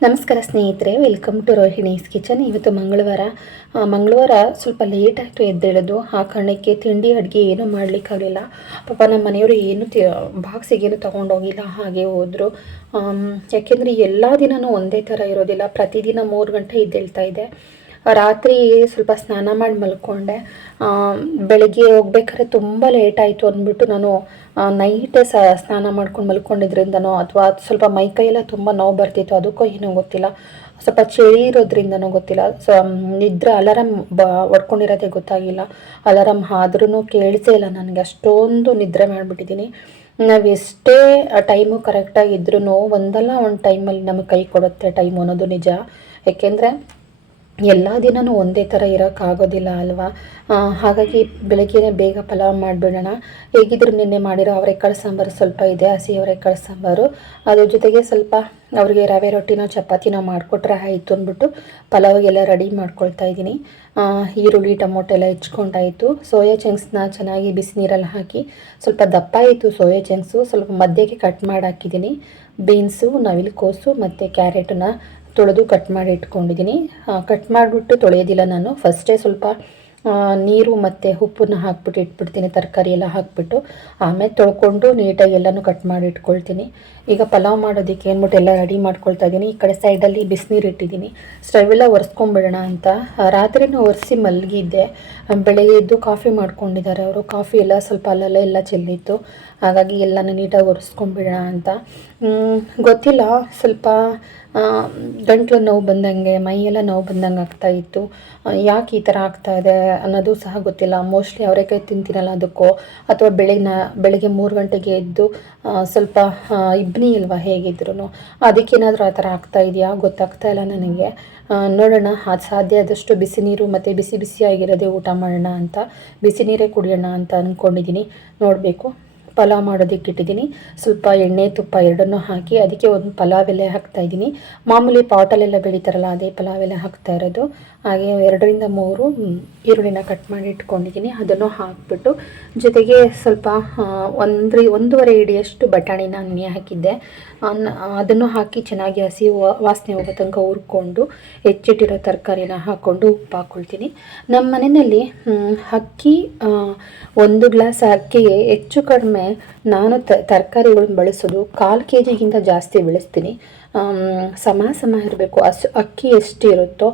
ನಮಸ್ಕಾರ ಸ್ನೇಹಿತರೆ welcome to Rohini's kitchen ಇವತ್ತು ಮಂಗಳವಾರ ಮಂಗಳವಾರ ಸ್ವಲ್ಪ ಲೇಟ್ ಆಯಿತು ಎದ್ದೇಳೋದು. ಆ ಕಾರಣಕ್ಕೆ ತಿಂಡಿ, ಅಡುಗೆ ಏನೂ ಮಾಡಲಿಕ್ಕಾಗಲಿಲ್ಲ ಪಾಪ ನಮ್ಮ ಮನೆಯವರು ಏನು ತಿ ಬಾಕ್ಸಿಗೇನು ತೊಗೊಂಡೋಗಿಲ್ಲ, ಹಾಗೆ ಹೋದರು. ಯಾಕೆಂದರೆ ಎಲ್ಲ ದಿನವೂ ಒಂದೇ ಥರ ಇರೋದಿಲ್ಲ. ಪ್ರತಿದಿನ ಮೂರು ಗಂಟೆ ಎದ್ದೇಳ್ತಾ ಇದ್ದೆ. ರಾತ್ರಿ ಸ್ವಲ್ಪ ಸ್ನಾನ ಮಾಡಿ ಮಲ್ಕೊಂಡೆ. ಬೆಳಗ್ಗೆ ಹೋಗ್ಬೇಕಾದ್ರೆ ತುಂಬ ಲೇಟ್ ಆಯಿತು ಅಂದ್ಬಿಟ್ಟು ನಾನು ನೈಟೇ ಸ, ಸ್ನಾನ ಮಾಡ್ಕೊಂಡು ಮಲ್ಕೊಂಡಿದ್ರಿಂದನೋ ಅಥವಾ ಸ್ವಲ್ಪ ಮೈ ಕೈಯೆಲ್ಲ ತುಂಬ ನೋವು ಬರ್ತಿತ್ತು, ಅದಕ್ಕೂ ಏನೋ ಗೊತ್ತಿಲ್ಲ. ಸ್ವಲ್ಪ ಚಳಿ ಇರೋದ್ರಿಂದನೋ ಗೊತ್ತಿಲ್ಲ. ಸೊ, ನಿದ್ರೆ ಅಲಾರಮ್ ಬ, ಹೊಡ್ಕೊಂಡಿರೋದೇ ಗೊತ್ತಾಗಿಲ್ಲ. ಅಲಾರಮ್ ಆದ್ರೂ ಕೇಳಿಸೇ ಇಲ್ಲ ನನಗೆ. ಅಷ್ಟೊಂದು ನಿದ್ರೆ ಮಾಡಿಬಿಟ್ಟಿದ್ದೀನಿ. ನಾವು ಎಷ್ಟೇ ಟೈಮು ಕರೆಕ್ಟಾಗಿ ಇದ್ರೂ ಒಂದಲ್ಲ ಒಂದು ಟೈಮಲ್ಲಿ ನಮಗೆ ಕೈ ಕೊಡುತ್ತೆ ಟೈಮ್ ಅನ್ನೋದು ನಿಜ. ಯಾಕೆಂದರೆ ಎಲ್ಲ ದಿನವೂ ಒಂದೇ ಥರ ಇರೋಕ್ಕಾಗೋದಿಲ್ಲ ಅಲ್ವಾ? ಹಾಗಾಗಿ ಬೆಳಗ್ಗೆನೇ ಬೇಗ ಪಲಾವ್ ಮಾಡಿಬಿಡೋಣ. ಹೇಗಿದ್ರು ನಿನ್ನೆ ಮಾಡಿರೋ ಅವರೆಕಾಳು ಸಾಂಬಾರು ಸ್ವಲ್ಪ ಇದೆ ಹಸಿ ಅವರೆಕಾಳು ಸಾಂಬಾರು. ಅದ್ರ ಜೊತೆಗೆ ಸ್ವಲ್ಪ ಅವ್ರಿಗೆ ರವೆ ರೊಟ್ಟಿನೋ, ಚಪಾತಿನೋ ಮಾಡಿಕೊಟ್ರೆ ಆಯಿತು ಅಂದ್ಬಿಟ್ಟು ಪಲಾವಿಗೆಲ್ಲ ರೆಡಿ ಮಾಡ್ಕೊಳ್ತಾ ಇದ್ದೀನಿ. ಈರುಳ್ಳಿ, ಟೊಮೊಟೊ ಎಲ್ಲ ಹೆಚ್ಕೊಂಡಾಯಿತು. ಸೋಯಾ ಚಂಕ್ಸ್ನ ಚೆನ್ನಾಗಿ ಬಿಸಿನೀರಲ್ಲಿ ಹಾಕಿ ಸ್ವಲ್ಪ ದಪ್ಪ ಆಯಿತು ಸೋಯಾ ಚಂಕ್ಸು. ಸ್ವಲ್ಪ ಮಧ್ಯಕ್ಕೆ ಕಟ್ ಮಾಡಿ ಹಾಕಿದ್ದೀನಿ ಬೀನ್ಸು ನವಿಲುಕೋಸು ಮತ್ತು ಕ್ಯಾರೆಟನ್ನ ತೊಳೆದು ಕಟ್ ಮಾಡಿ ಇಟ್ಕೊಂಡಿದ್ದೀನಿ. ಕಟ್ ಮಾಡಿಬಿಟ್ಟು ತೊಳೆಯೋದಿಲ್ಲ ನಾನು. ಫಸ್ಟೇ ಸ್ವಲ್ಪ ನೀರು ಮತ್ತು ಉಪ್ಪನ್ನ ಹಾಕ್ಬಿಟ್ಟು ಇಟ್ಬಿಡ್ತೀನಿ, ತರಕಾರಿ ಎಲ್ಲ ಹಾಕ್ಬಿಟ್ಟು. ಆಮೇಲೆ ತೊಳ್ಕೊಂಡು ನೀಟಾಗಿ ಎಲ್ಲನೂ ಕಟ್ ಮಾಡಿ ಇಟ್ಕೊಳ್ತೀನಿ. ಈಗ ಪಲಾವ್ ಮಾಡೋದಕ್ಕೆ ಅಂದ್ಬಿಟ್ಟು ಎಲ್ಲ ರೆಡಿ ಮಾಡ್ಕೊಳ್ತಾ ಇದ್ದೀನಿ ಈ ಕಡೆ ಸೈಡಲ್ಲಿ ಬಿಸಿನೀರು ಇಟ್ಟಿದ್ದೀನಿ. ಸ್ಟವ್ ಎಲ್ಲ ಒರೆಸ್ಕೊಂಬಿಡೋಣ ಅಂತ. ರಾತ್ರಿನೂ ಒರೆಸಿ ಮಲಗಿದ್ದೆ. ಬೆಳಗ್ಗೆ ಎದ್ದು ಕಾಫಿ ಮಾಡ್ಕೊಂಡಿದ್ದಾರೆ ಅವರು. ಕಾಫಿ ಎಲ್ಲ ಸ್ವಲ್ಪ ಅಲ್ಲೆಲ್ಲ ಎಲ್ಲ ಚೆಲ್ಲಿತ್ತು. ಹಾಗಾಗಿ ಎಲ್ಲನೂ ನೀಟಾಗಿ ಒರೆಸ್ಕೊಂಬಿಡೋಣ ಅಂತ. ಗೊತ್ತಿಲ್ಲ. ಸ್ವಲ್ಪ ಗಂಟ್ಲು ನೋವು ಬಂದಂಗೆ, ಮೈಯೆಲ್ಲ ನೋವು ಬಂದಂಗೆ ಆಗ್ತಾ ಇತ್ತು. ಯಾಕೆ ಈ ಥರ ಆಗ್ತಾ ಇದೆ ಅನ್ನೋದು ಸಹ ಗೊತ್ತಿಲ್ಲ. ಮೋಸ್ಟ್ಲಿ ಅವರೇಕಾಯಿ ತಿಂತೀನಲ್ಲ ಅದಕ್ಕೋ? ಅಥವಾ ಬೆಳಗಿನ, ಬೆಳಗ್ಗೆ ಮೂರು ಗಂಟೆಗೆ ಎದ್ದು ಸ್ವಲ್ಪ ಇಬ್ಬನಿ ಇಲ್ವಾ ಹೇಗಿದ್ರು ಅದಕ್ಕೇನಾದರೂ ಆ ಥರ ಆಗ್ತಾ ಇದೆಯಾ? ಗೊತ್ತಾಗ್ತಾ ಇಲ್ಲ ನನಗೆ. ನೋಡೋಣ. ಅದು ಸಾಧ್ಯ ಆದಷ್ಟು ಬಿಸಿ ನೀರು ಮತ್ತು ಬಿಸಿ ಬಿಸಿಯಾಗಿರೋದೇ ಊಟ ಮಾಡೋಣ ಅಂತ, ಬಿಸಿ ನೀರೇ ಕುಡಿಯೋಣ ಅಂತ ಅಂದ್ಕೊಂಡಿದ್ದೀನಿ ನೋಡಬೇಕು. ಪಲಾವ್ ಮಾಡೋದಕ್ಕೆ ಇಟ್ಟಿದ್ದೀನಿ. ಸ್ವಲ್ಪ ಎಣ್ಣೆ, ತುಪ್ಪ ಎರಡನ್ನೂ ಹಾಕಿ ಅದಕ್ಕೆ ಒಂದು ಪಲಾವ್ ಎಲೆ ಹಾಕ್ತಾ ಇದ್ದೀನಿ. ಮಾಮೂಲಿ ಪಾಟಲ್ಲೆಲ್ಲ ಬೆಳೀತಾರಲ್ಲ, ಅದೇ ಪಲಾವ್ ಎಲೆ ಹಾಕ್ತಾ ಇರೋದು. ಹಾಗೆ ಎರಡರಿಂದ ಮೂರು ಈರುಳ್ಳಿನ ಕಟ್ ಮಾಡಿ ಇಟ್ಕೊಂಡಿದ್ದೀನಿ. ಅದನ್ನು ಹಾಕ್ಬಿಟ್ಟು ಜೊತೆಗೆ ಸ್ವಲ್ಪ ಒಂದ್ರಿ, ಒಂದೂವರೆ ಇಡಿಯಷ್ಟು ಬಟಾಣಿನ ನೆನೆ ಹಾಕಿದ್ದೆ. ಅದನ್ನು ಹಾಕಿ ಚೆನ್ನಾಗಿ ಹಸಿ ವಾಸನೆ ಹೋಗೋ ತನಕ ಹುರ್ಕೊಂಡು ಹೆಚ್ಚಿಟ್ಟಿರೋ ತರಕಾರಿನ ಹಾಕ್ಕೊಂಡು ಉಪ್ಪು ಹಾಕ್ಕೊಳ್ತೀನಿ. ನಮ್ಮ ಮನೆಯಲ್ಲಿ ಅಕ್ಕಿ ಒಂದು ಗ್ಲಾಸ್ ಅಕ್ಕಿಗೆ ಹೆಚ್ಚು ಕಡಿಮೆ ನಾನು ತರಕಾರಿಗಳನ್ನ ಬಳಸೋದು ಕಾಲು ಕೆ ಜಿಗಿಂತ ಜಾಸ್ತಿ ಬೆಳೆಸ್ತೀನಿ. ಸಮ ಸಮ ಇರಬೇಕು. ಅಷ್ಟು ಅಕ್ಕಿ ಎಷ್ಟು ಇರುತ್ತೋ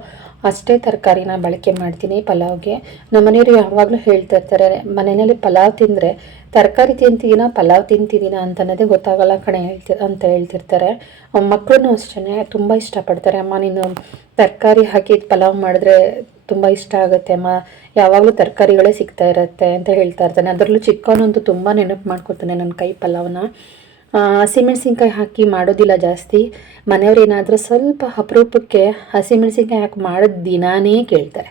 ಅಷ್ಟೇ ತರಕಾರಿನ ಬಳಕೆ ಮಾಡ್ತೀನಿ, ಪಲಾವ್ಗೆ. ನಮ್ಮ ಮನೆಯವರು ಯಾವಾಗಲೂ ಹೇಳ್ತಾ ಇರ್ತಾರೆ, ಮನೆಯಲ್ಲಿ ಪಲಾವ್ ತಿಂದರೆ ತರಕಾರಿ ತಿಂತಿದ್ದೀನ ಪಲಾವ್ ತಿಂತಿದ್ದೀನ ಅಂತ ಅನ್ನೋದೇ ಗೊತ್ತಾಗಲ್ಲ ಕಣೆ ಹೇಳ್ತಿ, ಅಂತ ಹೇಳ್ತಿರ್ತಾರೆ. ಮಕ್ಕಳು ಅಷ್ಟೇ ತುಂಬ ಇಷ್ಟಪಡ್ತಾರೆ. ಅಮ್ಮ, ನೀನು ತರಕಾರಿ ಹಾಕಿ ಪಲಾವ್ ಮಾಡಿದ್ರೆ ತುಂಬ ಇಷ್ಟ ಆಗುತ್ತೆ ಅಮ್ಮ. ಯಾವಾಗಲೂ ತರಕಾರಿಗಳೇ ಸಿಗ್ತಾ ಇರುತ್ತೆ ಅಂತ ಹೇಳ್ತಾ ಇರ್ತಾನೆ. ಅದರಲ್ಲೂ ಚಿಕ್ಕವನಂತೂ ತುಂಬ ನೆನಪು ಮಾಡ್ಕೊತಾನೆ ನನ್ನ ಕೈ ಪಲಾವ್ನ. ಹಸಿಮೆಣ್ಸಿನ್ಕಾಯಿ ಹಾಕಿ ಮಾಡೋದಿಲ್ಲ ಜಾಸ್ತಿ. ಮನೆಯವ್ರು ಏನಾದರೂ ಸ್ವಲ್ಪ ಅಪರೂಪಕ್ಕೆ ಹಸಿಮೆಣಸಿನ್ಕಾಯಿ ಹಾಕಿ ಮಾಡೋದು ದಿನಾನೇ ಕೇಳ್ತಾರೆ.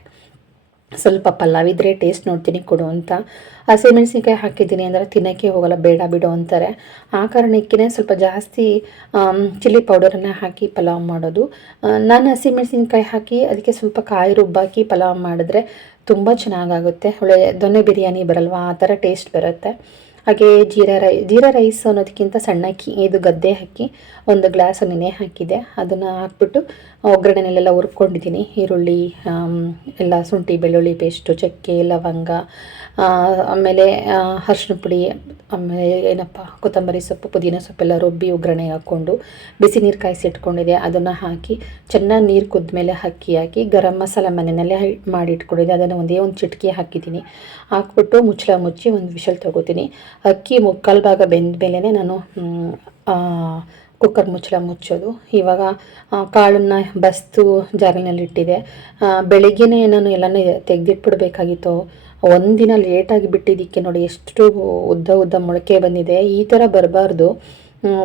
ಸ್ವಲ್ಪ ಪಲಾವ್ ಇದ್ದರೆ ಟೇಸ್ಟ್ ನೋಡ್ತೀನಿ ಕೊಡು ಅಂತ. ಹಸಿಮೆಣ್ಸಿನ್ಕಾಯಿ ಹಾಕಿದ್ದೀನಿ ಅಂದರೆ ತಿನ್ನೋಕ್ಕೆ ಹೋಗಲ್ಲ, ಬೇಡ ಬಿಡು ಅಂತಾರೆ. ಆ ಕಾರಣಕ್ಕೇ ಸ್ವಲ್ಪ ಜಾಸ್ತಿ ಚಿಲ್ಲಿ ಪೌಡರನ್ನು ಹಾಕಿ ಪಲಾವ್ ಮಾಡೋದು. ನಾನು ಹಸಿಮೆಣಸಿನ್ಕಾಯಿ ಹಾಕಿ ಅದಕ್ಕೆ ಸ್ವಲ್ಪ ಕಾಯಿ ರುಬ್ಬಾಕಿ ಪಲಾವ್ ಮಾಡಿದ್ರೆ ತುಂಬ ಚೆನ್ನಾಗಾಗುತ್ತೆ. ಒಳ್ಳೆ ದೊನ್ನೆ ಬಿರಿಯಾನಿ ಬರಲ್ವಾ? ಆ ಥರ ಟೇಸ್ಟ್ ಬರುತ್ತೆ. ಹಾಗೆ ಜೀರಾ ರೈ, ಜೀರಾ ರೈಸ್ ಅನ್ನೋದಕ್ಕಿಂತ ಸಣ್ಣ ಅಕ್ಕಿ, ಇದು ಗದ್ದೆ ಹಾಕಿ ಒಂದು ಗ್ಲಾಸ್ ನೆನೆ ಹಾಕಿದೆ. ಅದನ್ನು ಹಾಕ್ಬಿಟ್ಟು ಒಗ್ಗರಣೆಲೆಲ್ಲ ಹುರ್ಕೊಂಡಿದ್ದೀನಿ. ಈರುಳ್ಳಿ ಎಲ್ಲ ಶುಂಠಿ, ಬೆಳ್ಳುಳ್ಳಿ ಪೇಸ್ಟು, ಚಕ್ಕೆ, ಲವಂಗ ಆಮೇಲೆ ಅರ್ಶಿನ ಪುಡಿ, ಆಮೇಲೆ ಏನಪ್ಪ, ಕೊತ್ತಂಬರಿ ಸೊಪ್ಪು, ಪುದೀನ ಸೊಪ್ಪೆಲ್ಲ ರುಬ್ಬಿ ಒಗ್ಗರಣೆ ಹಾಕ್ಕೊಂಡು ಬಿಸಿ ನೀರು ಕಾಯಿಸಿಟ್ಕೊಂಡಿದೆ ಅದನ್ನು ಹಾಕಿ ಚೆನ್ನಾಗಿ ನೀರು ಕುದ್ಮೇಲೆ ಅಕ್ಕಿ ಹಾಕಿ ಗರಂ ಮಸಾಲ ಮನೆಯಲ್ಲೇ ಮಾಡಿ ಇಟ್ಕೊಂಡಿದ್ದೆ. ಅದನ್ನು ಒಂದೇ ಒಂದು ಚಿಟಕಿ ಹಾಕಿದ್ದೀನಿ. ಹಾಕ್ಬಿಟ್ಟು ಮುಚ್ಚಳ ಮುಚ್ಚಿ ಒಂದು ವಿಷಲ್ ತಗೋತೀನಿ. ಅಕ್ಕಿ ಮುಕ್ಕಾಲು ಭಾಗ ಬೆಂದ ಮೇಲೆ ನಾನು ಕುಕ್ಕರ್ ಮುಚ್ಚಳ ಮುಚ್ಚೋದು. ಇವಾಗ ಕಾಳನ್ನು ಬಸ್ತು ಜಾರಿನಲ್ಲಿ ಇಟ್ಟಿದೆ. ಆ, ಬೆಳಗ್ಗೆನೇ ನಾನು ಎಲ್ಲನೂ ತೆಗೆದಿಟ್ಬಿಡ್ಬೇಕಾಗಿತ್ತು. ಒಂದಿನ ಲೇಟಾಗಿ ಬಿಟ್ಟಿದ್ದಕ್ಕೆ ನೋಡಿ ಎಷ್ಟು ಉದ್ದ ಉದ್ದ ಮೊಳಕೆ ಬಂದಿದೆ. ಈ ಥರ ಬರಬಾರ್ದು.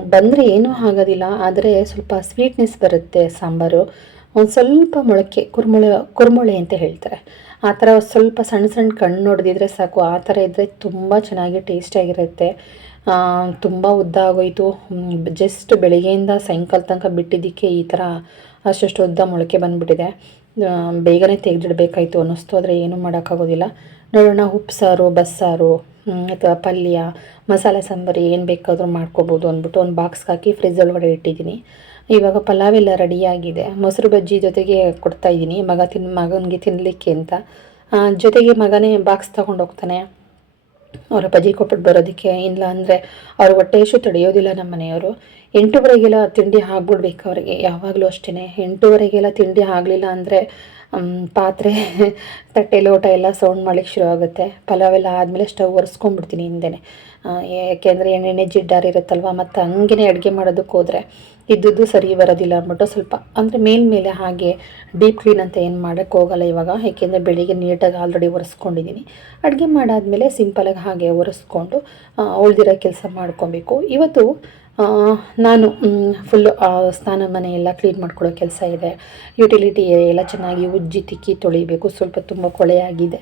ಬಂದರೆ ಏನೂ ಆಗೋದಿಲ್ಲ. ಆದರೆ ಸ್ವಲ್ಪ ಸ್ವೀಟ್ನೆಸ್ ಬರುತ್ತೆ ಸಾಂಬಾರು. ಒಂದು ಸ್ವಲ್ಪ ಮೊಳಕೆ, ಕುರ್ಮೊಳೆ ಕುರ್ಮೊಳೆ ಅಂತ ಹೇಳ್ತಾರೆ. ಆ ಥರ ಸ್ವಲ್ಪ ಸಣ್ಣ ಸಣ್ಣ ಕಣ್ಣು ನೋಡಿದ್ರೆ ಸಾಕು. ಆ ಥರ ಇದ್ದರೆ ತುಂಬ ಚೆನ್ನಾಗಿ ಟೇಸ್ಟಿಯಾಗಿರುತ್ತೆ ತುಂಬ ಉದ್ದ ಆಗೋಯ್ತು. ಜಸ್ಟ್ ಬೆಳಗ್ಗೆಯಿಂದ ಸಾಯಂಕಾಲ ತನಕ ಬಿಟ್ಟಿದ್ದಕ್ಕೆ ಈ ಥರ ಅಷ್ಟು ಉದ್ದ ಮೊಳಕೆ ಬಂದುಬಿಟ್ಟಿದೆ. ಬೇಗನೆ ತೆಗೆದಿಡಬೇಕಾಯ್ತು ಅನ್ನಿಸ್ತು. ಆದರೆ ಏನೂ ಮಾಡೋಕ್ಕಾಗೋದಿಲ್ಲ. ನೋಡೋಣ, ಉಪ್ಸಾರು, ಬಸ್ಸಾರು ಅಥವಾ ಪಲ್ಯ, ಮಸಾಲೆ ಸಾಂಬಾರು ಏನು ಬೇಕಾದರೂ ಮಾಡ್ಕೋಬೋದು ಅಂದ್ಬಿಟ್ಟು ಒಂದು ಬಾಕ್ಸ್ಗೆ ಹಾಕಿ ಫ್ರಿಜ್ ಒಳಗಡೆ ಇಟ್ಟಿದ್ದೀನಿ. ಇವಾಗ ಪಲಾವ್ ಎಲ್ಲ ರೆಡಿಯಾಗಿದೆ ಮೊಸರು ಬಜ್ಜಿ ಜೊತೆಗೆ ಕೊಡ್ತಾ ಇದ್ದೀನಿ. ಮಗ ತಿನ್, ಮಗನಿಗೆ ತಿನ್ನಲಿಕ್ಕೆ ಅಂತ. ಜೊತೆಗೆ ಮಗನೇ ಬಾಕ್ಸ್ ತಗೊಂಡೋಗ್ತಾನೆ ಅವರ ಬಜ್ಜಿ ಕೊಟ್ಬಿಟ್ಟು ಬರೋದಕ್ಕೆ. ಇಲ್ಲ ಅಂದರೆ ಅವ್ರ ಹೊಟ್ಟೆ ಎಷ್ಟು ತಡೆಯೋದಿಲ್ಲ ನಮ್ಮ ಮನೆಯವರು. ಎಂಟೂವರೆಗೆಲ್ಲ ತಿಂಡಿ ಆಗ್ಬಿಡ್ಬೇಕು ಅವರಿಗೆ. ಯಾವಾಗಲೂ ಅಷ್ಟೇ ಎಂಟೂವರೆಗೆಲ್ಲ ತಿಂಡಿ ಆಗಲಿಲ್ಲ ಅಂದರೆ ಪಾತ್ರೆ, ತಟ್ಟೆ, ಲೋಟ ಎಲ್ಲ ಸೌಂಡ್ ಮಾಡ್ಲಿಕ್ಕೆ ಶುರು ಆಗುತ್ತೆ. ಪಲಾವೆಲ್ಲ ಆದಮೇಲೆ ಸ್ಟವ್ ಒರೆಸ್ಕೊಂಡ್ಬಿಡ್ತೀನಿ ಹಿಂದೆ ಯಾಕೆಂದರೆ ಎಣ್ಣೆಣ್ಣೆ ಜಿಡ್ಡಾರಿರುತ್ತಲ್ವ ಮತ್ತು ಹಂಗೆ ಅಡುಗೆ ಮಾಡೋದಕ್ಕೆ ಹೋದರೆ ಇದ್ದದ್ದು ಸರಿ ಬರೋದಿಲ್ಲ ಅಂದ್ಬಿಟ್ಟು ಸ್ವಲ್ಪ, ಅಂದರೆ ಮೇಲ್ಮೇಲೆ ಹಾಗೆ ಡೀಪ್ ಕ್ಲೀನ್ ಅಂತ ಏನು ಮಾಡೋಕ್ಕೆ ಹೋಗಲ್ಲ ಇವಾಗ, ಏಕೆಂದರೆ ಬೆಳಿಗ್ಗೆ ನೀಟಾಗಿ ಆಲ್ರೆಡಿ ಒರೆಸ್ಕೊಂಡಿದ್ದೀನಿ ಅಡುಗೆ ಮಾಡಾದಮೇಲೆ ಸಿಂಪಲಾಗಿ ಹಾಗೆ ಒರೆಸ್ಕೊಂಡು ಉಳಿದಿರೋ ಕೆಲಸ ಮಾಡ್ಕೊಬೇಕು. ಇವತ್ತು ನಾನು ಫುಲ್ಲು ಸ್ನಾನ ಮನೆ ಎಲ್ಲ ಕ್ಲೀನ್ ಮಾಡ್ಕೊಳ್ಳೋ ಕೆಲಸ ಇದೆ. ಯುಟಿಲಿಟಿ ಎಲ್ಲ ಚೆನ್ನಾಗಿ ಉಜ್ಜಿ ತಿಕ್ಕಿ ತೊಳಿಬೇಕು, ಸ್ವಲ್ಪ ತುಂಬ ಕೊಳೆಯಾಗಿದೆ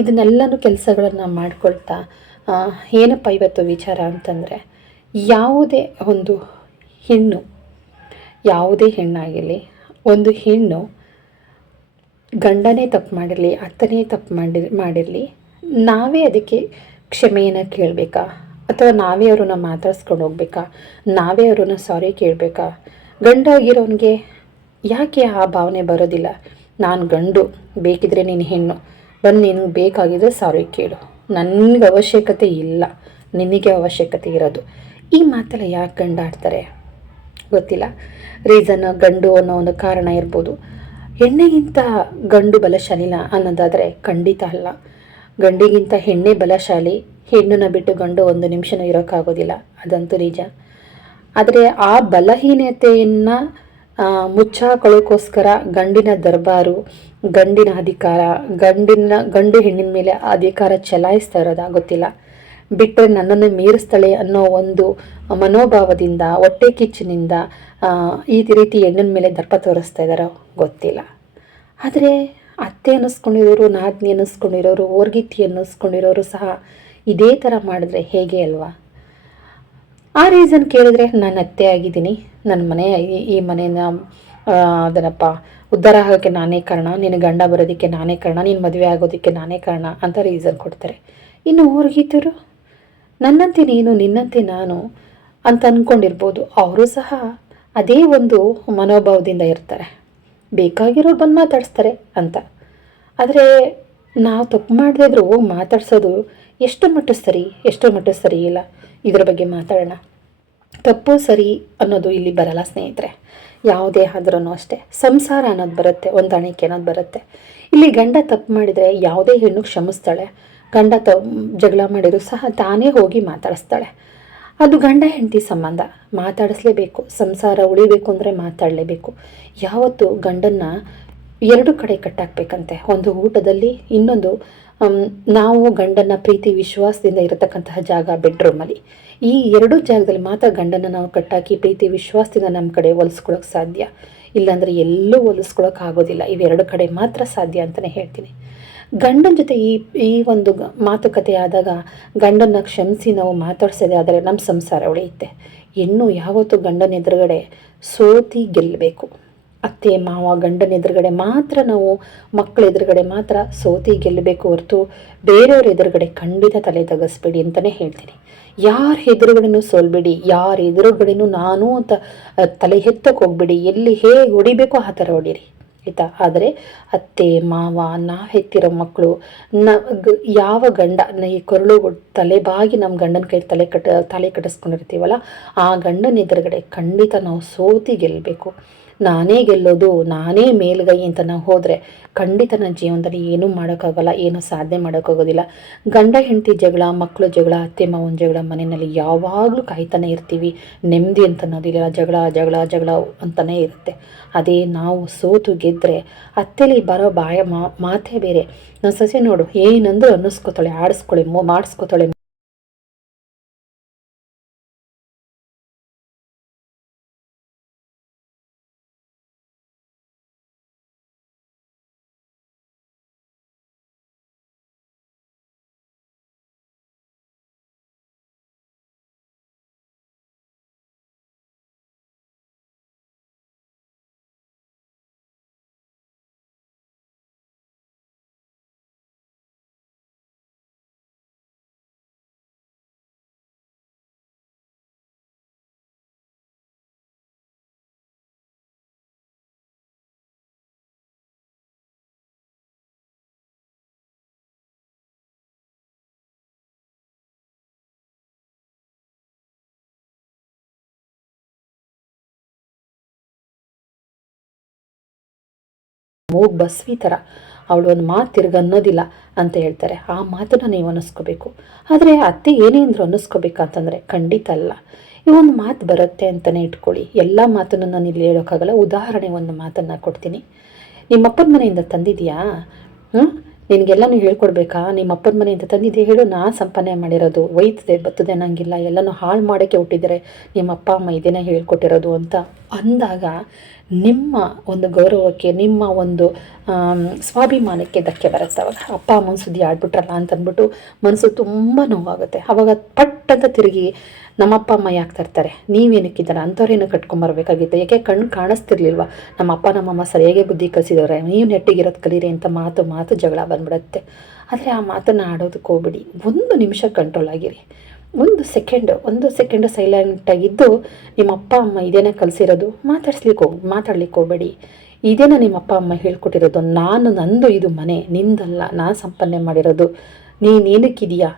ಇದನ್ನೆಲ್ಲನೂ ಕೆಲಸಗಳನ್ನು ಮಾಡ್ಕೊಳ್ತಾ ಏನಪ್ಪ ಇವತ್ತು ವಿಚಾರ ಅಂತಂದರೆ, ಯಾವುದೇ ಒಂದು ಹೆಣ್ಣು. ಯಾವುದೇ ಹೆಣ್ಣಾಗಿರಲಿ, ಒಂದು ಹೆಣ್ಣು ಗಂಡನೇ ತಪ್ಪು ಮಾಡಿರಲಿ, ಅತ್ತನೇ ತಪ್ಪು ಮಾಡಿ ಮಾಡಿರಲಿ, ನಾವೇ ಅದಕ್ಕೆ ಕ್ಷಮೆಯನ್ನು ಕೇಳಬೇಕಾ? ಅಥವಾ ನಾವೇ ಅವ್ರನ್ನ ಮಾತಾಡ್ಸ್ಕೊಂಡು ಹೋಗ್ಬೇಕಾ? ನಾವೇ ಅವ್ರನ್ನ ಸಾರಿ ಕೇಳಬೇಕಾ? ಗಂಡ ಆಗಿರೋನಿಗೆ ಯಾಕೆ ಆ ಭಾವನೆ ಬರೋದಿಲ್ಲ? ನಾನು ಗಂಡು, ಬೇಕಿದ್ರೆ ನೀನು ಹೆಣ್ಣು. ಬಂದು ನಿನಗೆ ಬೇಕಾಗಿದ್ರೆ ಸಾರಿ ಕೇಳು. ನನಗೆ ಅವಶ್ಯಕತೆ ಇಲ್ಲ. ನಿನಗೆ ಅವಶ್ಯಕತೆ ಇರೋದು. ಈ ಮಾತೆಲ್ಲ ಯಾಕೆ ಗಂಡ ಆಡ್ತಾರೆ ಗೊತ್ತಿಲ್ಲ. ರೀಸನ್ ಗಂಡು ಅನ್ನೋ ಒಂದು ಕಾರಣ ಇರ್ಬೋದು. ಹೆಣ್ಣಿಗಿಂತ ಗಂಡು ಬಲಶಾಲಿನ ಅನ್ನೋದಾದರೆ ಖಂಡಿತ ಅಲ್ಲ. ಗಂಡಿಗಿಂತ ಹೆಣ್ಣೆ ಬಲಶಾಲಿ ಹೆಣ್ಣನ್ನು ಬಿಟ್ಟು ಗಂಡು ಒಂದು ನಿಮಿಷನೂ ಇರೋಕ್ಕಾಗೋದಿಲ್ಲ. ಅದಂತೂ ನಿಜ. ಆದರೆ ಆ ಬಲಹೀನತೆಯನ್ನು ಮುಚ್ಚಾಕೊಳ್ಳೋಕ್ಕೋಸ್ಕರ ಗಂಡಿನ ದರ್ಬಾರು, ಗಂಡಿನ ಅಧಿಕಾರ, ಗಂಡಿನ, ಗಂಡು ಹೆಣ್ಣಿನ ಮೇಲೆ ಅಧಿಕಾರ ಚಲಾಯಿಸ್ತಾ ಇರೋದಾ ಗೊತ್ತಿಲ್ಲ. ಬಿಟ್ಟರೆ ನನ್ನನ್ನು ಮೀರಿಸ್ತಾಳೆ ಅನ್ನೋ ಒಂದು ಮನೋಭಾವದಿಂದ, ಹೊಟ್ಟೆ ಕಿಚ್ಚಿನಿಂದ ಈ ರೀತಿ ಹೆಣ್ಣಿನ ಮೇಲೆ ದರ್ಪ ತೋರಿಸ್ತಾ ಇದ್ದಾರೋ ಗೊತ್ತಿಲ್ಲ. ಆದರೆ ಅತ್ತೆ ಅನ್ನಿಸ್ಕೊಂಡಿರೋರು, ನಾದ್ನಿ ಅನ್ನಿಸ್ಕೊಂಡಿರೋರು ಓರ್ಗಿತ್ತಿ ಅನ್ನಿಸ್ಕೊಂಡಿರೋರು ಸಹ ಇದೇ ಥರ ಮಾಡಿದ್ರೆ ಹೇಗೆ ಅಲ್ವಾ? ಆ ರೀಸನ್ ಕೇಳಿದ್ರೆ ನಾನು ಅತ್ತೆ ಆಗಿದ್ದೀನಿ. ನನ್ನ ಮನೆ, ಈ ಮನೆಯ ಅದನ್ನಪ್ಪ ಉದ್ಧಾರ ಆಗೋಕ್ಕೆ ನಾನೇ ಕಾರಣ, ನಿನ್ನ ಗಂಡ ಬರೋದಕ್ಕೆ ನಾನೇ ಕಾರಣ ನೀನು ಮದುವೆ ಆಗೋದಕ್ಕೆ ನಾನೇ ಕಾರಣ ಅಂತ ರೀಸನ್ ಕೊಡ್ತಾರೆ. ಇನ್ನು ಊರ್ಗೀತರು ನನ್ನಂತೆ ನೀನು, ನಿನ್ನಂತೆ ನಾನು ಅಂತ ಅಂದ್ಕೊಂಡಿರ್ಬೋದು ಅವರು ಸಹ ಅದೇ ಒಂದು ಮನೋಭಾವದಿಂದ ಇರ್ತಾರೆ. ಬೇಕಾಗಿರೋರು ಬಂದು ಮಾತಾಡಿಸ್ತಾರೆ ಅಂತ. ಆದರೆ ನಾವು ತಪ್ಪು ಮಾಡದೇ ಇದ್ರೂ ಮಾತಾಡ್ಸೋದು ಎಷ್ಟು ಮಟ್ಟ ಸರಿ ಎಷ್ಟು ಮಟ್ಟ ಸರಿ ಇಲ್ಲ. ಇದರ ಬಗ್ಗೆ ಮಾತಾಡೋಣ. ತಪ್ಪು, ಸರಿ ಅನ್ನೋದು ಇಲ್ಲಿ ಬರಲ್ಲ ಸ್ನೇಹಿತರೆ. ಯಾವುದೇ ಆದ್ರೂ ಅಷ್ಟೇ. ಸಂಸಾರ ಅನ್ನೋದು ಬರುತ್ತೆ, ಹೊಂದಾಣಿಕೆ ಅನ್ನೋದು ಬರುತ್ತೆ. ಇಲ್ಲಿ ಗಂಡ ತಪ್ಪು ಮಾಡಿದರೆ ಯಾವುದೇ ಹೆಣ್ಣು ಕ್ಷಮಿಸ್ತಾಳೆ. ಗಂಡ ತ, ಜಗಳ ಮಾಡಿದರೂ ಸಹ ತಾನೇ ಹೋಗಿ ಮಾತಾಡಿಸ್ತಾಳೆ. ಅದು ಗಂಡ ಹೆಂಡತಿ ಸಂಬಂಧ. ಮಾತಾಡಿಸ್ಲೇಬೇಕು. ಸಂಸಾರ ಉಳಿಬೇಕು ಅಂದರೆ ಮಾತಾಡಲೇಬೇಕು. ಯಾವತ್ತು ಗಂಡನ್ನ ಎರಡು ಕಡೆ ಕಟ್ಟಾಕಬೇಕಂತೆ. ಒಂದು ಊಟದಲ್ಲಿ, ಇನ್ನೊಂದು ನಾವು ಗಂಡನ ಪ್ರೀತಿ, ವಿಶ್ವಾಸದಿಂದ ಇರತಕ್ಕಂತಹ ಜಾಗ ಬೆಡ್ರೂಮಲ್ಲಿ. ಈ ಎರಡು ಜಾಗದಲ್ಲಿ ಮಾತ್ರ ಗಂಡನ ನಾವು ಕಟ್ಟಾಕಿ ಪ್ರೀತಿ, ವಿಶ್ವಾಸದಿಂದ ನಮ್ಮ ಕಡೆ ಹೊಲಿಸ್ಕೊಳಕ್ಕೆ ಸಾಧ್ಯ. ಇಲ್ಲಾಂದರೆ ಎಲ್ಲೂ ಹೊಲಿಸ್ಕೊಳಕ್ಕೆ ಆಗೋದಿಲ್ಲ. ಇವೆರಡು ಕಡೆ ಮಾತ್ರ ಸಾಧ್ಯ ಅಂತಲೇ ಹೇಳ್ತೀನಿ. ಗಂಡನ ಜೊತೆ ಈ ಈ ಒಂದು ಮಾತುಕತೆ ಆದಾಗ ಗಂಡನ ಕ್ಷಮಿಸಿ ನಾವು ಮಾತಾಡ್ಸೋದೇ ಆದರೆ ನಮ್ಮ ಸಂಸಾರ ಉಳಿಯುತ್ತೆ. ಹೆಣ್ಣು ಯಾವತ್ತೂ ಗಂಡನ ಎದುರುಗಡೆ ಸೋತಿ ಗೆಲ್ಲಬೇಕು. ಅತ್ತೆ, ಮಾವ, ಗಂಡನ ಎದುರುಗಡೆ ಮಾತ್ರ ನಾವು ಮಕ್ಕಳ ಎದುರುಗಡೆ ಮಾತ್ರ ಸೋತಿ ಗೆಲ್ಲಬೇಕು ಹೊರತು ಬೇರೆಯವ್ರ ಎದುರುಗಡೆ ಖಂಡಿತ ತಲೆ ತಗಸ್ಬೇಡಿ ಅಂತಲೇ ಹೇಳ್ತೀನಿ. ಯಾರ ಎದುರುಗಡೆನೂ ಸೋಲ್ಬೇಡಿ, ಯಾರ ಎದುರುಗಡೆನೂ ನಾನು ಅಂತ ತಲೆ ಎತ್ತಕ್ಕೆ ಹೋಗ್ಬೇಡಿ, ಎಲ್ಲಿ ಹೇಗೆ ಹೊಡಿಬೇಕೋ ಆ ಥರ ಹೊಡೀರಿ. ಆಯಿತಾ ಆದರೆ ಅತ್ತೆ, ಮಾವ ನಾ ಹೆತ್ತಿರೋ ಮಕ್ಕಳು, ನ ಯಾವ ಗಂಡ ಈ ಕೊರಳು ತಲೆ ಬಾಗಿ ನಮ್ಮ ಗಂಡನ ಕೈ ತಲೆ ಕಟ್ಟ ತಲೆ ಕಟ್ಟಿಸ್ಕೊಂಡಿರ್ತೀವಲ್ಲ, ಆ ಗಂಡನ ಎದುರುಗಡೆ ಖಂಡಿತ ನಾವು ಸೋತಿ ಗೆಲ್ಲಬೇಕು ನಾನೇ ಗೆಲ್ಲೋದು, ನಾನೇ ಮೇಲುಗೈ ಅಂತ ನಾವು ಹೋದರೆ ಖಂಡಿತ ನನ್ನ ಜೀವನದಲ್ಲಿ ಏನೂ ಮಾಡೋಕ್ಕಾಗಲ್ಲ, ಏನೂ ಸಾಧನೆ ಮಾಡೋಕ್ಕಾಗೋದಿಲ್ಲ. ಗಂಡ, ಹೆಂಡತಿ ಜಗಳ ಮಕ್ಕಳು ಜಗಳ, ಅತ್ತೆ, ಮಾವನ ಜಗಳ ಮನೆಯಲ್ಲಿ ಯಾವಾಗಲೂ ಕಾಯ್ತಾನೆ ಇರ್ತೀವಿ. ನೆಮ್ಮದಿ ಅಂತ ಅನ್ನೋದಿಲ್ಲ ಜಗಳ ಜಗಳ ಜಗಳ ಅಂತಲೇ ಇರುತ್ತೆ. ಅದೇ ನಾವು ಸೋತು ಗೆದ್ದರೆ ಅತ್ತೆಲಿ ಬರೋ ಬಾಯ ಮಾತೇ ಬೇರೆ. ನನ್ನ ಸೊಸೆ ನೋಡು, ಏನಂದ್ರೂ ಅನ್ನಿಸ್ಕೋತಾಳೆ ಆಡಿಸ್ಕೊಳ್ಳಿ ಮಾಡಿಸ್ಕೋತಾಳೆ ಮೂಗ್ ಬಸ್ವಿ ಥರ ಅವಳು ಒಂದು ಮಾತು ತಿರ್ಗ ಅನ್ನೋದಿಲ್ಲ ಅಂತ ಹೇಳ್ತಾರೆ. ಆ ಮಾತನ್ನು ನೀವು ಅನ್ನಿಸ್ಕೋಬೇಕು ಆದರೆ ಅತ್ತೆ ಏನೇ ಅಂದರೂ ಅನ್ನಿಸ್ಕೋಬೇಕಂತಂದರೆ ಖಂಡಿತ ಅಲ್ಲ. ಈ ಒಂದು ಮಾತು ಬರುತ್ತೆ ಅಂತಲೇ ಇಟ್ಕೊಳ್ಳಿ. ಎಲ್ಲ ಮಾತನ್ನು ನಾನು ಇಲ್ಲಿ ಹೇಳೋಕ್ಕಾಗಲ್ಲ. ಉದಾಹರಣೆ ಒಂದು ಮಾತನ್ನು ಕೊಡ್ತೀನಿ. ನಿಮ್ಮ ಅಪ್ಪನ ಮನೆಯಿಂದ ತಂದಿದೆಯಾ? ಹ್ಞೂ ನಿನಗೆಲ್ಲನೂ ಹೇಳ್ಕೊಡ್ಬೇಕಾ? ನಿಮ್ಮ ಅಪ್ಪನ ಮನೆಯಿಂದ ತಂದಿದ್ದೆ ಹೇಳು ನಾ ಸಂಪಾದನೆ ಮಾಡಿರೋದು. ಒಯ್ತದೆ, ಬತ್ತದೆ ಅನ್ನಂಗಿಲ್ಲ. ಎಲ್ಲನೂ ಹಾಳು ಮಾಡೋಕ್ಕೆ ಹುಟ್ಟಿದರೆ ನಿಮ್ಮ ಅಪ್ಪ, ಅಮ್ಮ ಇದನ್ನೇ ಹೇಳ್ಕೊಟ್ಟಿರೋದು ಅಂತ. ಅಂದಾಗ ನಿಮ್ಮ ಒಂದು ಗೌರವಕ್ಕೆ, ನಿಮ್ಮ ಒಂದು ಸ್ವಾಭಿಮಾನಕ್ಕೆ ಧಕ್ಕೆ ಬರುತ್ತೆ ಅವಾಗ. ಅಪ್ಪ, ಅಮ್ಮನ ಸುದ್ದಿ ಆಡ್ಬಿಟ್ರಲ್ಲ ಅಂತಂದ್ಬಿಟ್ಟು ಮನಸ್ಸು ತುಂಬ ನೋವಾಗುತ್ತೆ. ಅವಾಗ ಪಟ್ ಅಂತ ತಿರುಗಿ ನಮ್ಮಪ್ಪ, ಅಮ್ಮ ಯಾಕೆ ತರ್ತಾರೆ? ನೀವೇನಕ್ಕಿದ್ದಾರೆ? ಅಂಥವ್ರೇನು ಕಟ್ಕೊಂಬರ್ಬೇಕಾಗಿತ್ತು ಯಾಕೆ ಕಣ್ಣು ಕಾಣಿಸ್ತಿರ್ಲಿಲ್ವ? ನಮ್ಮ ಅಪ್ಪ ನಮ್ಮಮ್ಮ ಸರಿಯಾಗಿ ಬುದ್ಧಿ ಕಲಿಸಿದವ್ರೆ. ನೀವು ನೆಟ್ಟಿಗಿರೋದು ಕಲೀರಿ ಅಂತ ಮಾತು ಮಾತು ಜಗಳ ಬಂದ್ಬಿಡುತ್ತೆ. ಆದರೆ ಆ ಮಾತನ್ನು ಆಡೋದಕ್ಕೆ ಹೋಗ್ಬಿಡಿ. ಒಂದು ನಿಮಿಷ ಕಂಟ್ರೋಲ್ ಆಗಿರಿ. ಒಂದು ಸೆಕೆಂಡ್ ಒಂದು ಸೆಕೆಂಡ್ ಸೈಲೆಂಟಾಗಿದ್ದು ನಿಮ್ಮ ಅಪ್ಪ ಅಮ್ಮ ಇದೇನ ಕಲಿಸಿರೋದು? ಮಾತಾಡ್ಸ್ಲಿಕ್ಕೆ ಹೋಗಿ ಮಾತಾಡ್ಲಿಕ್ಕೆ ಹೋಗಬೇಡಿ. ಇದೇನ ನಿಮ್ಮ ಅಪ್ಪ ಅಮ್ಮ ಹೇಳ್ಕೊಟ್ಟಿರೋದು? ನಾನು ನಂದು ಇದು ಮನೆ, ನಿಂದಲ್ಲ, ನಾನು ಸಂಪನ್ನೆ ಮಾಡಿರೋದು. ನೀನು ಏನಕ್ಕಿದೆಯಾ?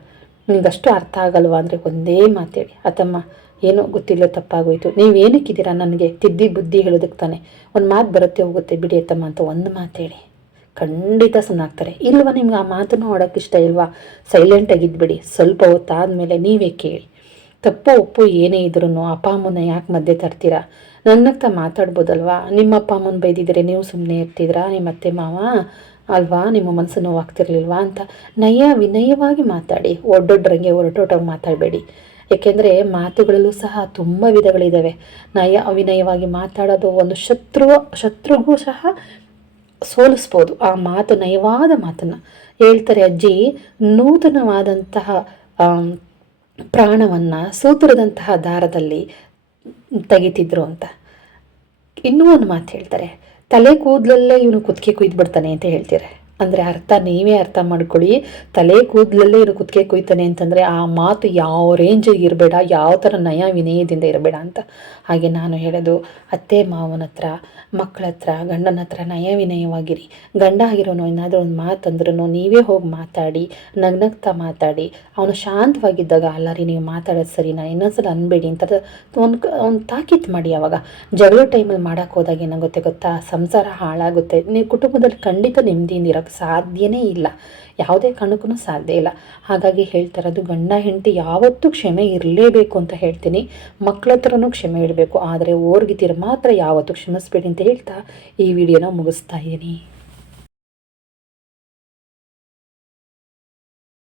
ನಿನಗಷ್ಟು ಅರ್ಥ ಆಗಲ್ವಾ ಅಂದರೆ ಒಂದೇ ಮಾತೇಳಿ. ಅತ್ತಮ್ಮ ಏನೋ ಗೊತ್ತಿಲ್ಲ ತಪ್ಪಾಗೋಯ್ತು. ನೀವು ಏನಕ್ಕಿದ್ದೀರಾ ನನಗೆ ತಿದ್ದಿ ಬುದ್ಧಿ ಹೇಳೋದಕ್ಕೆ ತಾನೆ. ಒಂದು ಮಾತು ಬರುತ್ತೆ ಹೋಗುತ್ತೆ ಬಿಡಿ ಅತ್ತಮ್ಮ ಅಂತ ಒಂದು ಮಾತೇಳಿ. ಖಂಡಿತ ಸುಮ್ಮನಾಗ್ತಾರೆ ಇಲ್ವಾ ನಿಮ್ಗೆ ಆ ಮಾತನ್ನು ಆಡೋಕ್ಕೆ ಇಷ್ಟ ಇಲ್ವಾ? ಸೈಲೆಂಟಾಗಿದ್ದುಬಿಡಿ ಸ್ವಲ್ಪ ಹೊತ್ತಾದಮೇಲೆ ನೀವೇ ಕೇಳಿ. ತಪ್ಪು ಒಪ್ಪು ಏನೇ ಇದ್ರೂ ಅಪ್ಪ ಅಮ್ಮನ ಯಾಕೆ ಮಧ್ಯೆ ತರ್ತೀರಾ? ನನ್ನತ್ತ ಮಾತಾಡ್ಬೋದಲ್ವಾ? ನಿಮ್ಮ ಅಪ್ಪ ಅಮ್ಮನ ಬೈದಿದ್ರೆ ನೀವು ಸುಮ್ಮನೆ ಇರ್ತಿದ್ರಾ ನಿಮ್ಮ ಅತ್ತೆ ಮಾವ? ಅಲ್ವಾ, ನಿಮ್ಮ ಮನಸ್ಸು ನೋವಾಗ್ತಿರ್ಲಿಲ್ವಾ ಅಂತ ನಯ ವಿನಯವಾಗಿ ಮಾತಾಡಿ, ಒಡ್ಡೊಡ್ರಂಗೆ ಹೊರಟೋಟಾಗಿ ಮಾತಾಡಬೇಡಿ. ಏಕೆಂದರೆ ಮಾತುಗಳಲ್ಲೂ ಸಹ ತುಂಬ ವಿಧಗಳಿದ್ದಾವೆ ನಯ ಅವಿನಯವಾಗಿ ಮಾತಾಡೋದು ಒಂದು ಶತ್ರು, ಶತ್ರುಗೂ ಸಹ ಸೋಲಿಸ್ಬೋದು. ಆ ಮಾತು ನಯವಾದ ಮಾತನ್ನು ಹೇಳ್ತಾರೆ ಅಜ್ಜಿ. ನೂತನವಾದಂತಹ ಪ್ರಾಣವನ್ನು ಸೂತ್ರದಂತಹ ದಾರದಲ್ಲಿ ತೆಗಿತಿದ್ರು ಅಂತ. ಇನ್ನೂ ಒಂದು ಮಾತು ಹೇಳ್ತಾರೆ. ತಲೆ ಕೂದಲಲ್ಲೇ ಇವನು ಕುತ್ತಿಗೆ ಕುಯ್ದು ಬಿಡ್ತಾನೆ ಅಂತ ಹೇಳ್ತಾರೆ? ಅಂದರೆ ಅರ್ಥ ನೀವೇ ಅರ್ಥ ಮಾಡ್ಕೊಳ್ಳಿ. ತಲೆ ಕೂದಲಲ್ಲೇ ಇರೋ ಕುತ್ತಿಗೆ ಕುಯ್ತಾನೆ ಅಂತಂದರೆ ಆ ಮಾತು ಯಾವ ರೇಂಜಿಗೆ ಇರಬೇಡ, ಯಾವ ಥರ ನಯ ವಿನಯದಿಂದ ಇರಬೇಡ ಅಂತ. ಹಾಗೆ ನಾನು ಹೇಳೋದು, ಅತ್ತೆ ಮಾವನ ಹತ್ರ ಮಕ್ಕಳ ಹತ್ರ, ಗಂಡನ ಹತ್ರ ನಯ ವಿನಯವಾಗಿರಿ. ಗಂಡ ಆಗಿರೋನು ಏನಾದರೂ ಒಂದು ಮಾತಂದ್ರೂ ನೀವೇ ಹೋಗಿ ಮಾತಾಡಿ, ನಗ್ನಗ್ತಾ ಮಾತಾಡಿ. ಅವನು ಶಾಂತವಾಗಿದ್ದಾಗ, ಅಲ್ಲ ರೀ, ನೀವು ಮಾತಾಡೋದು ಸರಿನಾ ಇನ್ನೊಂದ್ಸಲ ಅನ್ಬೇಡಿ ಅಂತ ಒಂದು ಒಂದು ತಾಕೀತು ಮಾಡಿ ಅವಾಗ. ಜಗಳ ಟೈಮಲ್ಲಿ ಮಾಡೋಕ್ಕೆ ಹೋದಾಗ ಏನಾಗುತ್ತೆ ಗೊತ್ತಾ? ಸಂಸಾರ ಹಾಳಾಗುತ್ತೆ. ನೀವು ಕುಟುಂಬದಲ್ಲಿ ಖಂಡಿತ ನೆಮ್ಮದಿಯಿಂದ ಇರೋಕ್ಕೆ ಸಾಧ್ಯನೇ ಇಲ್ಲ. ಯಾವುದೇ ಕಾರಣಕ್ಕೂ ಸಾಧ್ಯ ಇಲ್ಲ. ಹಾಗಾಗಿ ಹೇಳ್ತಾ ಇರೋದು, ಗಂಡ ಹೆಂಡತಿ ಯಾವತ್ತೂ ಕ್ಷಮೆ ಇರಲೇಬೇಕು ಅಂತ ಹೇಳ್ತೀನಿ. ಮಕ್ಕಳ ಹತ್ರನೂ ಕ್ಷಮೆ ಇಡಬೇಕು. ಆದರೆ ಓರ್ಗಿತೀರ ಮಾತ್ರ ಯಾವತ್ತೂ ಕ್ಷಮಿಸ್ಬೇಡಿ ಅಂತ ಹೇಳ್ತಾ ಈ ವಿಡಿಯೋನ ಮುಗಿಸ್ತಾ ಇದ್ದೀನಿ.